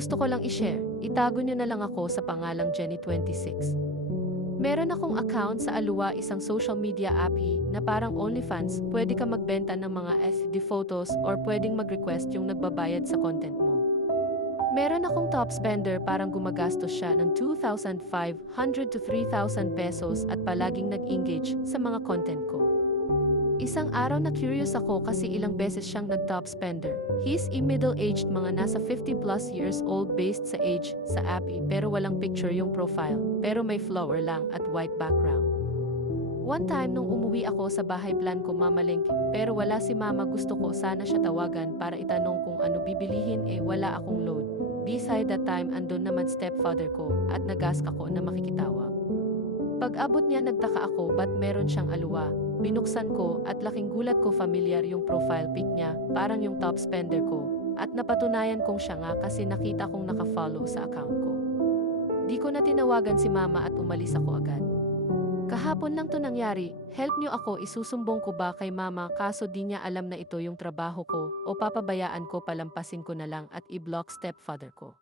gusto ko lang i-share. Itago niyo na lang ako sa pangalang Jenny26. Meron akong account sa Alua, isang social media app na parang OnlyFans. Pwede ka magbenta ng mga SD photos or pwedeng mag-request yung nagbabayad sa content mo. Meron akong top spender, parang gumagastos siya ng 2,500 to 3,000 pesos at palaging nag-engage sa mga content ko. Isang araw na curious ako kasi ilang beses siyang nag-top spender. He's a middle-aged, mga nasa 50 plus years old, based sa age sa app pero walang picture yung profile, pero may flower lang at white background. One time nung umuwi ako sa bahay, plan ko mamalengke pero wala si mama. Gusto ko sana siya tawagan para itanong kung ano bibilihin, wala akong load. Beside that time andun naman stepfather ko at nag-ask ako na makikitawag. Pag-abot niya nagtaka ako ba't meron siyang Alua. Binuksan ko at laking gulat ko, familiar yung profile pic niya, parang yung top spender ko. At napatunayan kong siya nga kasi nakita kong naka-follow sa account ko. Di ko na tinawagan si mama at umalis ako agad. Kahapon lang to nangyari. Help niyo ako, isusumbong ko ba kay mama kaso di niya alam na ito yung trabaho ko o papabayaan ko, palampasin ko na lang at i-block stepfather ko.